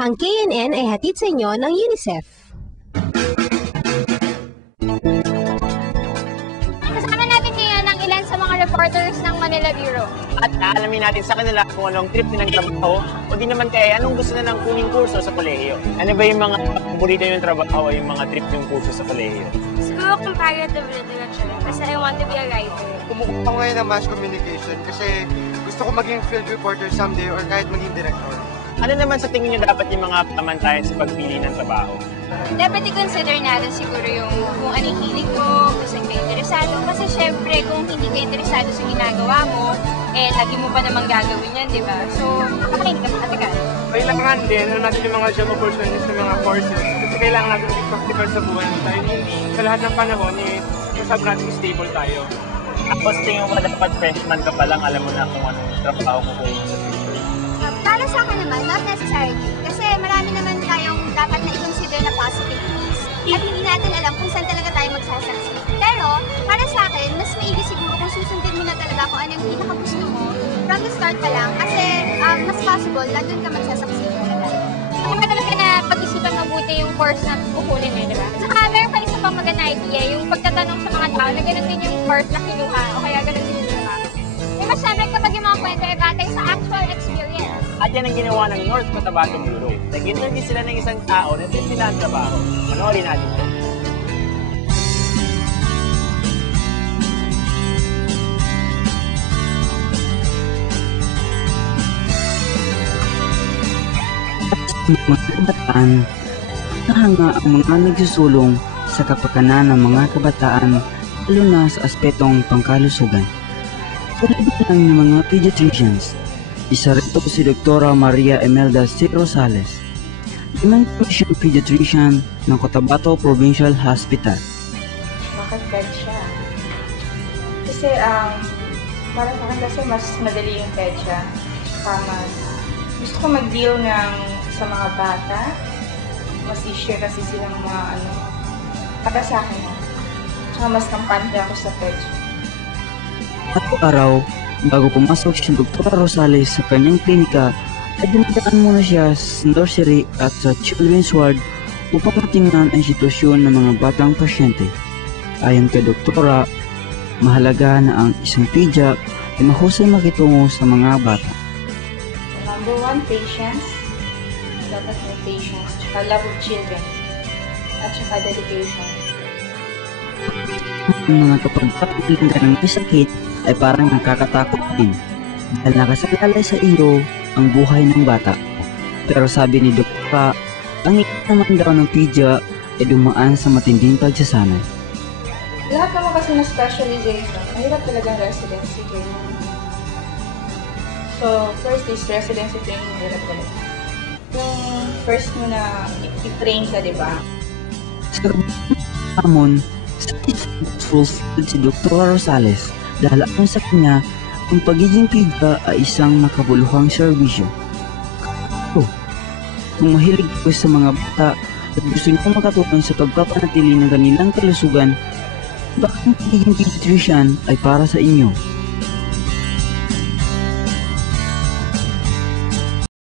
Ang KNN ay hatid sa inyo ng UNICEF. Kasama natin ngayon ang ilan sa mga reporters ng Manila Bureau. At aalamin natin sa kanila kung anong trip nilang trabaho o di naman kaya anong gusto na ng kuning kurso sa kolehiyo. Ano ba yung mga paborito yung trabaho o yung mga trip yung kurso sa kolehiyo? Siguro comparative literature kasi I want to be a writer. Kumukuha ko ngayon ng mass communication kasi gusto ko maging field reporter someday or kahit maging director. Ano naman sa tingin niyo dapat yung mga pamantayan sa pagpili ng trabaho? Dapat i-consider natin siguro yung kung ano yung hilig mo, kung saan ka interesado. Kasi syempre, kung hindi ka interesado sa ginagawa mo, lagi mo pa namang gagawin yan, di ba? So, makain ka makatigal. Kailangan din natin yung mga job opportunities sa mga courses kasi kailangan natin maging practical sa buhay dahil hindi sa lahat ng panahon masabi natin stable tayo. Ako sa tingin mo dapat freshman ka pa lang, alam mo na kung anong trabaho mo sa future. Para sa akin naman, not necessarily. Kasi marami naman tayong dapat na i-consider na possibilities. At hindi natin alam kung saan talaga tayo magsasucceed. Pero, para sa akin, mas maigi siguro kung susundin mo na talaga kung ano yung pinakagusto mo from the start pa lang. Kasi, mas possible na doon ka magsasucceed talaga. Saka talaga na pag-isipan mabuti yung course na kukulin di ba? Saka meron pa isa pang maganda idea, yung pagtatanong sa mga tao na gano'n din yung course na kinuha o kaya gano'n din yung kinuha. Diba, syempre kapag yung mga kwento ay batay sa actual experience. At yan ang ginawa ng North Cotabato Bureau. Nag-interview sila ng isang tao na din nila ang trabaho. Panoorin natin ito. Mga kabataan, nahanga ang mga nagsusulong sa kapakanan ng mga kabataan lalo na sa aspetong pangkalusugan. Kalabihan ng mga pediatricians, isa rito si Dr. Maria Imelda C. Rosales, Dimension Pediatrician ng Cotabato Provincial Hospital. Bakit ped siya? Kasi para sa akin kasi mas madali yung ped siya. Tsaka mas gusto ko mag-deal sa mga bata. Mas easier kasi silang para sa akin. Tsaka mas kampante ako sa ped. At araw, bago pumasok si Dr. Rosales sa kanyang klinika, ay dinadaan muna siya sa nursery at sa children's ward upang matingnan ang sitwasyon ng mga batang pasyente. Ayon kay Doktora, mahalaga na ang isang pediac ay mahusay makitungo sa mga bata. Number 1, patience. Dapat may patience. Tsaka love of children. At tsaka dedication. Ang mga kapagpapagilan ng may sakit ay parang nakakatakot din dahil nakasalalay sa iyo ang buhay ng bata. Pero sabi ni Doktora, ang ikot naman daw ng pediac ay dumaan sa matinding pagsasanay. Lahat naman kasi na specialization, mahirap talagang residency training. So, first is residency training, mahirap talaga. Yung first mo na i-train ka, di ba? Sa amon, fulfilled si Dr. Rosales dahil ayon sa kanya, ang pagiging pediac ay isang makabuluhang serbisyo. Kung mahilig ko sa mga bata at gusto niyo makatulong sa pagpapanatili ng kanilang kalusugan, bakit ang pagiging pediatrician ay para sa inyo?